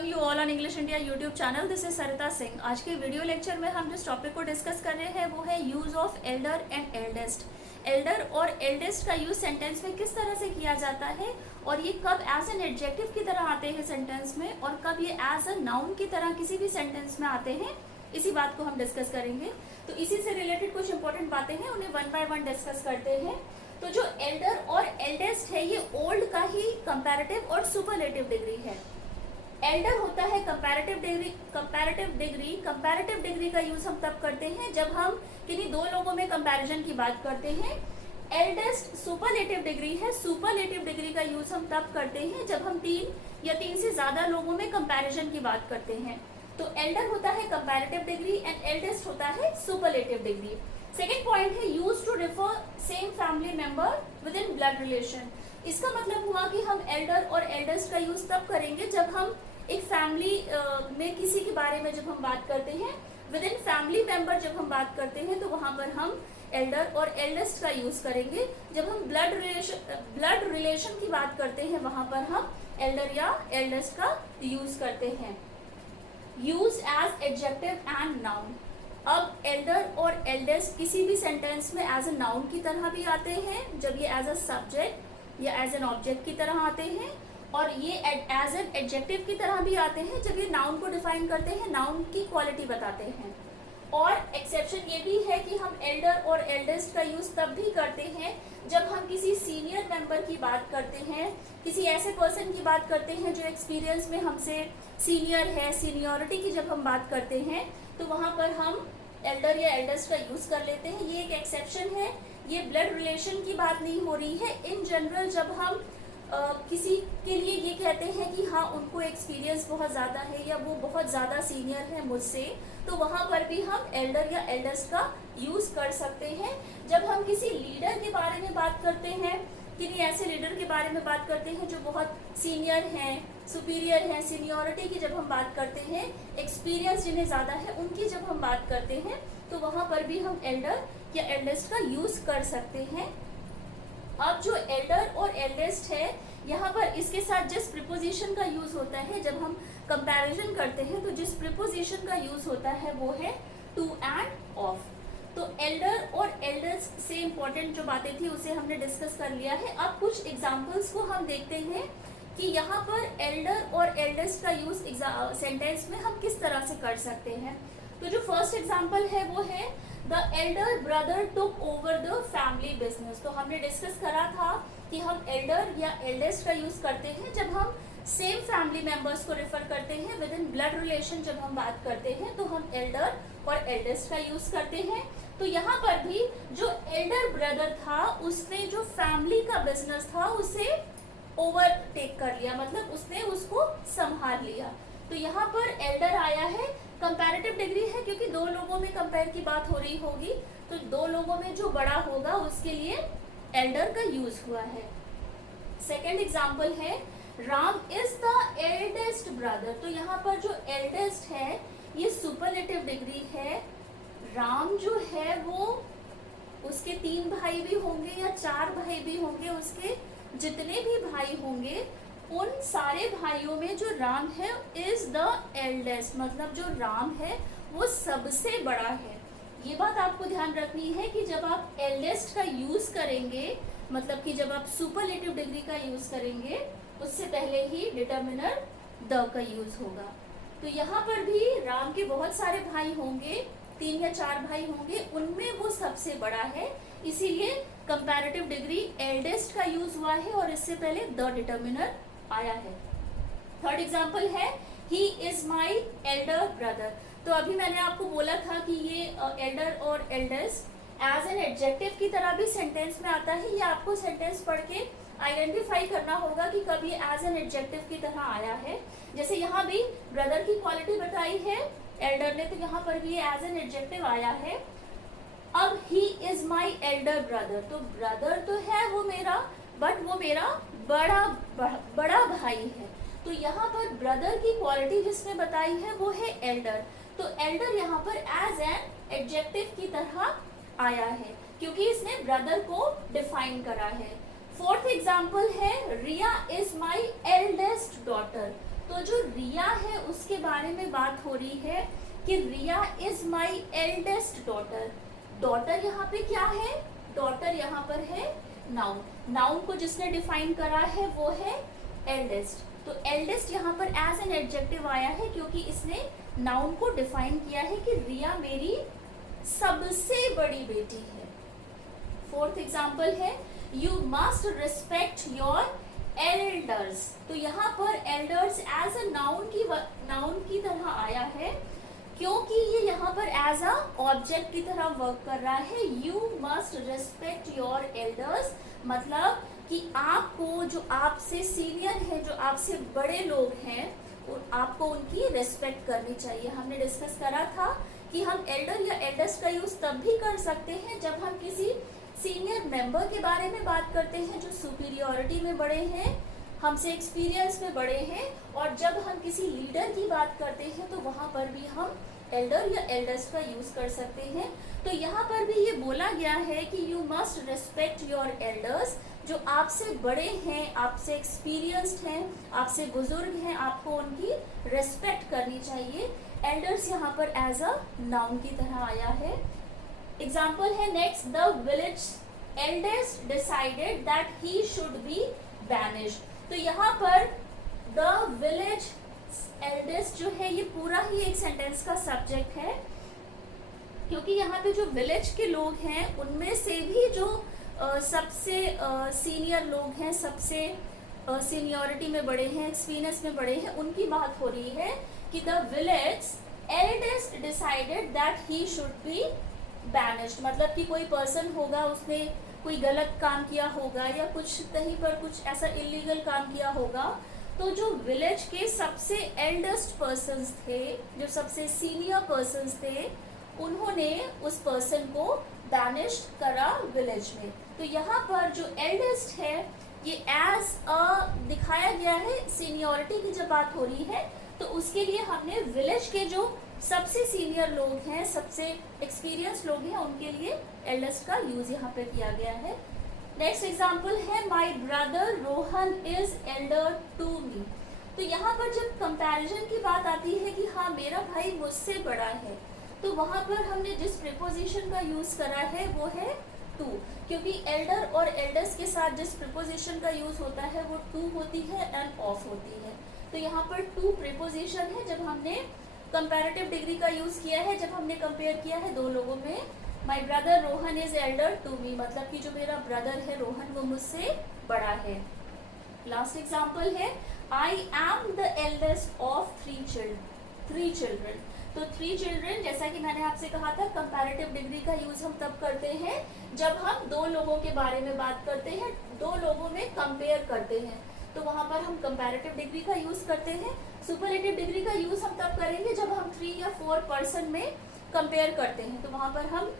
Welcome you all on English India YouTube channel. This is Sarita Singh. आज के video lecture में हम जिस टॉपिक को डिस्कस कर रहे हैं वो है use of Elder and eldest. Elder और एल्डेस्ट का यूज सेंटेंस में किस तरह से किया जाता है और ये कब एज एन एडजेक्टिव की तरह आते हैं सेंटेंस में और कब ये एज अ नाउन की तरह किसी भी सेंटेंस में आते हैं, इसी बात को हम डिस्कस करेंगे। तो इसी से रिलेटेड कुछ इंपॉर्टेंट बातें हैं, उन्हें वन बाय वन डिस्कस करते हैं। तो जो एल्डर और एल्डेस्ट है ये ओल्ड का ही कंपैरेटिव और सुपरलेटिव डिग्री है। एल्डर होता है कंपैरेटिव डिग्री। कंपैरेटिव डिग्री का यूज हम तब करते हैं जब हम किन्हीं दो लोगों में कंपैरिजन की बात करते हैं। एल्डेस्ट सुपरलेटिव डिग्री है। सुपरलेटिव डिग्री का यूज हम तब करते हैं जब हम तीन या तीन से ज्यादा लोगों में कंपैरिजन की बात करते हैं। तो एल्डर होता है कंपैरेटिव डिग्री एंड एल्डेस्ट होता है सुपरलेटिव डिग्री। सेकेंड पॉइंट है use to refer same family member within blood relation. इसका मतलब हुआ कि हम एल्डर और एल्डेस्ट का यूज तब करेंगे जब हम एक फैमिली में किसी के बारे में जब हम बात करते हैं, विद इन फैमिली मेंबर जब हम बात करते हैं तो वहां पर हम एल्डर और एल्डेस्ट का यूज करेंगे। जब हम ब्लड रिलेशन की बात करते हैं वहां पर हम एल्डर या एल्डेस्ट का यूज करते हैं। Use as adjective and noun. अब एल्डर और एल्डेस्ट किसी भी सेंटेंस में एज ए नाउन की तरह भी आते हैं जब ये एज अ सब्जेक्ट या एज एन ऑब्जेक्ट की तरह आते हैं, और ये एज एन एडजेक्टिव की तरह भी आते हैं जब ये नाउन को डिफाइन करते हैं, नाउन की क्वालिटी बताते हैं। और एक्सेप्शन ये भी है कि हम एल्डर और एल्डेस्ट का यूज तब भी करते हैं जब हम किसी सीनियर मेंबर की बात करते हैं, किसी ऐसे पर्सन की बात करते हैं जो एक्सपीरियंस में हमसे सीनियर है। सीनियरिटी की जब हम बात करते हैं तो वहां पर हम एल्डर या एल्डेस्ट का यूज कर लेते हैं। ये एक एक्सेप्शन है, ये ब्लड रिलेशन की बात नहीं हो रही है। इन जनरल जब हम किसी के लिए ये कहते हैं कि हाँ उनको एक्सपीरियंस बहुत ज़्यादा है या वो बहुत ज़्यादा सीनियर है मुझसे, तो वहाँ पर भी हम एल्डर या एल्डेस्ट का यूज़ कर सकते हैं। जब हम किसी लीडर के बारे में बात करते हैं, किन्हीं ऐसे लीडर के बारे में बात करते हैं जो बहुत सीनियर हैं, सुपीरियर हैं, सीनियरिटी की जब हम बात करते हैं, एक्सपीरियंस जिन्हें ज़्यादा है उनकी जब हम बात करते हैं तो वहाँ पर भी हम एल्डर या एल्डेस्ट का यूज़ कर सकते हैं। अब जो एल्डर और एल्डेस्ट है यहाँ पर इसके साथ जिस प्रीपोजिशन का यूज होता है जब हम कंपैरिजन करते हैं तो जिस प्रीपोजिशन का यूज होता है वो है टू एंड ऑफ। तो एल्डर और एल्डेस्ट से इम्पोर्टेंट जो बातें थी उसे हमने डिस्कस कर लिया है। अब कुछ एग्जाम्पल्स को हम देखते हैं कि यहाँ पर एल्डर और एल्डेस्ट का यूज सेंटेंस में हम किस तरह से कर सकते हैं। तो जो फर्स्ट एग्जाम्पल है वो है the Elder brother took over the family business. तो हमने डिस्कस करा था कि हम एल्डर या एल्डेस्ट का यूज करते हैं जब हम सेम फैमिली मेंबर्स को रेफर करते हैं। विद इन ब्लड रिलेशन जब हम बात करते हैं तो हम एल्डर और एल्डेस्ट का यूज करते हैं। तो यहाँ पर भी जो एल्डर ब्रदर था उसने जो फैमिली का बिजनेस था उसे ओवरटेक कर लिया, मतलब उसने उसको संभाल लिया। तो यहाँ पर एल्डर आया है, कंपैरेटिव डिग्री है क्योंकि दो लोगों में कंपेयर की बात हो रही होगी, तो दो लोगों में जो बड़ा होगा उसके लिए एल्डर का यूज हुआ है। सेकेंड एग्जाम्पल है Ram is the eldest brother. तो यहाँ पर जो एल्डेस्ट है ये सुपरलेटिव डिग्री है। राम जो है वो उसके 3 भाई भी होंगे या 4 भाई भी होंगे, उसके जितने भी भाई होंगे उन सारे भाइयों में जो राम है इज द एल्डेस्ट, मतलब जो राम है वो सबसे बड़ा है। ये बात आपको ध्यान रखनी है कि जब आप एल्डेस्ट का यूज करेंगे, मतलब कि जब आप सुपरलेटिव डिग्री का यूज करेंगे उससे पहले ही डिटर्मिनर द का यूज होगा। तो यहाँ पर भी राम के बहुत सारे भाई होंगे, 3 या 4 भाई होंगे, उनमें वो सबसे बड़ा है, इसीलिए कंपैरेटिव डिग्री एल्डेस्ट का यूज हुआ है और इससे पहले द डिटर्मिनर आया है। थर्ड एग्जाम्पल है he is my elder brother. तो अभी मैंने आपको बोला था कि ये एल्डर और एल्डेस्ट एज एन एडजेक्टिव की तरह भी सेंटेंस में आता है। ये आपको सेंटेंस पढ़ के आइडेंटिफाई करना होगा कि कभी एज एन एडजेक्टिव की तरह आया है। जैसे यहाँ भी ब्रदर की क्वालिटी बताई है एल्डर ने, तो यहाँ पर भी एज एन एडजेक्टिव आया है। अब he is my elder brother, तो ब्रदर तो है वो मेरा, बट वो मेरा बड़ा भाई है। तो यहाँ पर ब्रदर की क्वालिटी जिसने बताई है वो है एल्डर। तो एल्डर यहाँ पर एज एन एडजेक्टिव की तरह आया है क्योंकि इसने ब्रदर को डिफाइन करा है। फोर्थ एग्जाम्पल है रिया इज माई एल्डेस्ट डॉटर। तो तो जो रिया है उसके बारे में बात हो रही है कि Riya is my eldest daughter. Daughter यहाँ पे क्या है? डॉटर यहाँ पर है नाउन। नाउन को जिसने डिफाइन करा है वो है एल्डेस्ट। तो एल्डेस्ट यहाँ पर एज एन एडजेक्टिव आया है क्योंकि इसने नाउन को डिफाइन किया है कि रिया मेरी सबसे बड़ी बेटी है। फोर्थ एग्जाम्पल है you must respect your elders. तो यहाँ पर एल्डर्स एज अ नाउन की तरह आया है क्योंकि ये यहाँ पर एज अ ऑब्जेक्ट की तरह वर्क कर रहा है। You must respect your elders मतलब कि आपको जो आपसे सीनियर है, जो आपसे बड़े लोग हैं, आपको उनकी रिस्पेक्ट करनी चाहिए। हमने डिस्कस करा था कि हम एल्डर या एल्डर्स का यूज तब भी कर सकते हैं जब हम किसी सीनियर मेंबर के बारे में बात करते हैं जो सुपीरियरिटी में बड़े हैं, हमसे एक्सपीरियंस में बड़े हैं, और जब हम किसी लीडर की बात करते हैं तो वहाँ पर भी हम एल्डर या एल्डर्स का यूज कर सकते हैं। तो यहाँ पर भी ये बोला गया है कि you must respect your elders, जो आपसे बड़े हैं, आपसे एक्सपीरियंस्ड हैं, आपसे बुजुर्ग हैं, आपको उनकी रिस्पेक्ट करनी चाहिए। एल्डर्स यहाँ पर एज अ नाउन की तरह आया है। एग्जाम्पल है next, the village eldest decided that he should be banished. तो यहाँ पर द विलेज एल्डेस्ट जो है ये पूरा ही एक सेंटेंस का सब्जेक्ट है क्योंकि यहाँ पे जो विलेज के लोग हैं उनमें से भी जो सबसे सीनियर लोग हैं, सबसे सीनियरिटी में बड़े हैं, एक्सपीरियंस में बड़े हैं, उनकी बात हो रही है कि the village eldest decided that he should be banished. मतलब कि कोई पर्सन होगा, उसने कोई गलत काम किया होगा या कुछ कहीं पर कुछ ऐसा इलीगल काम किया होगा, तो जो विलेज के सबसे एल्डेस्ट पर्सन्स थे, जो सबसे सीनियर पर्सन्स थे, उन्होंने उस पर्सन को बैनिश करा विलेज में। तो यहाँ पर जो एल्डेस्ट है ये एज अ दिखाया गया है, सीनियरिटी की जब बात हो रही है तो उसके लिए हमने विलेज के जो सबसे सीनियर लोग हैं, सबसे एक्सपीरियंस लोग हैं, उनके लिए एल्डेस्ट का यूज यहाँ पे किया गया है। नेक्स्ट एग्जाम्पल है my brother Rohan is elder to me. तो यहाँ पर जब कंपैरिजन की बात आती है कि हाँ मेरा भाई मुझसे बड़ा है, तो वहाँ पर हमने जिस प्रीपोजिशन का यूज करा है वो है टू, क्योंकि एल्डर और एल्डर्स के साथ जिस प्रीपोजिशन का यूज होता है वो टू होती है एंड ऑफ होती है। तो यहाँ पर टू प्रीपोजिशन है जब हमने कंपैरेटिव डिग्री का यूज किया है, जब हमने कंपेयर किया है दो लोगों में। My brother Rohan is elder to me मतलब कि जो मेरा ब्रदर है रोहन वो मुझसे बड़ा है। लास्ट एग्जाम्पल है I am the eldest of three children. तो थ्री चिल्ड्रन, जैसा कि मैंने आपसे कहा था, कंपैरेटिव डिग्री का यूज हम तब करते हैं जब हम दो लोगों के बारे में बात करते हैं, दो लोगों में कंपेयर करते हैं, तो वहां पर हम कंपैरेटिव डिग्री का यूज करते हैं। सुपरलेटिव डिग्री का यूज हम तब करेंगे जब हम 3 या 4 पर्सन में कंपेयर करते हैं, तो वहां पर हम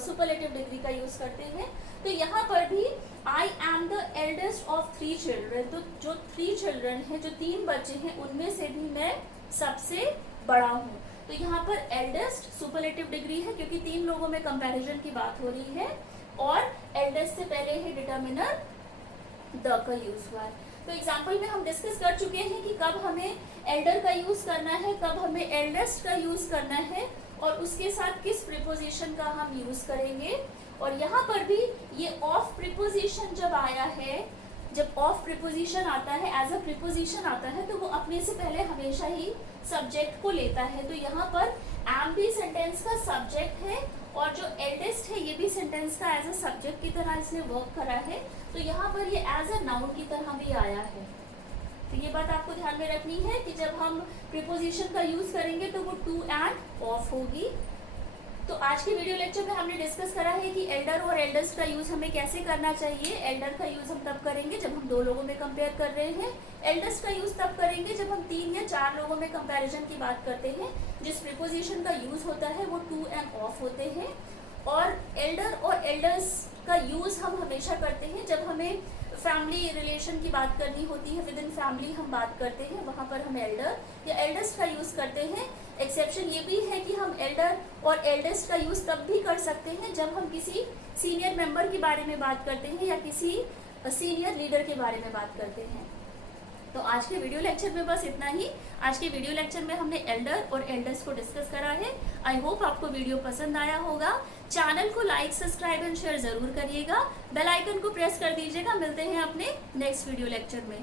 सुपरलेटिव डिग्री का यूज करते हैं। तो यहाँ पर भी I am the eldest of 3 children, तो जो 3 चिल्ड्रन हैं, जो 3 बच्चे हैं, उनमें से भी मैं सबसे बड़ा हूँ। तो यहाँ पर एल्डेस्ट सुपरलेटिव डिग्री है क्योंकि 3 लोगों में कंपैरिजन की बात हो रही है, और एल्डेस्ट से पहले ही डिटर्मिनर द का यूज हुआ है। तो एग्जाम्पल में हम डिस्कस कर चुके हैं कि कब हमें एल्डर का यूज करना है, कब हमें एल्डेस्ट का यूज करना है, और उसके साथ किस प्रीपोजिशन का हम यूज करेंगे। और यहाँ पर भी ये ऑफ प्रीपोजिशन जब आया है, जब ऑफ प्रीपोजिशन आता है, एज अ प्रीपोजिशन आता है, तो वो अपने से पहले हमेशा ही सब्जेक्ट को लेता है। तो यहाँ पर एम भी सेंटेंस का सब्जेक्ट है, और जो एल्डेस्ट है ये भी सेंटेंस का एज अ सब्जेक्ट की तरह इसने वर्क करा है, तो यहाँ पर ये एज अ नाउन की तरह भी आया है। तो ये बात आपको ध्यान में रखनी है कि जब हम प्रीपोजिशन का यूज करेंगे तो वो टू एंड ऑफ होगी। तो आज के वीडियो लेक्चर में हमने डिस्कस करा है कि एल्डर और एल्डर्स का यूज हमें कैसे करना चाहिए। एल्डर का यूज हम तब करेंगे जब हम 2 लोगों में कंपेयर कर रहे हैं, एल्डर्स का यूज तब करेंगे जब हम 3 या 4 लोगों में कंपैरिजन की बात करते हैं। जिस प्रीपोजिशन का यूज होता है वो टू एंड ऑफ होते हैं, और एल्डर और एल्डर्स का यूज हम हमेशा करते हैं जब हमें फैमिली रिलेशन की बात करनी होती है, विद इन फैमिली हम बात करते हैं, वहाँ पर हम एल्डर या एल्डर्स का यूज करते हैं। एक्सेप्शन ये भी है कि हम एल्डर और एल्डेस्ट का यूज तब भी कर सकते हैं जब हम किसी सीनियर मेंबर के बारे में बात करते हैं या किसी सीनियर लीडर के बारे में बात करते हैं। तो आज के वीडियो लेक्चर में बस इतना ही। आज के वीडियो लेक्चर में हमने एल्डर और एल्डर्स को डिस्कस करा है। आई होप आपको वीडियो पसंद आया होगा। चैनल को लाइक, सब्सक्राइब एंड शेयर जरूर करिएगा। बेल आइकन को प्रेस कर दीजिएगा। मिलते हैं अपने नेक्स्ट वीडियो लेक्चर में।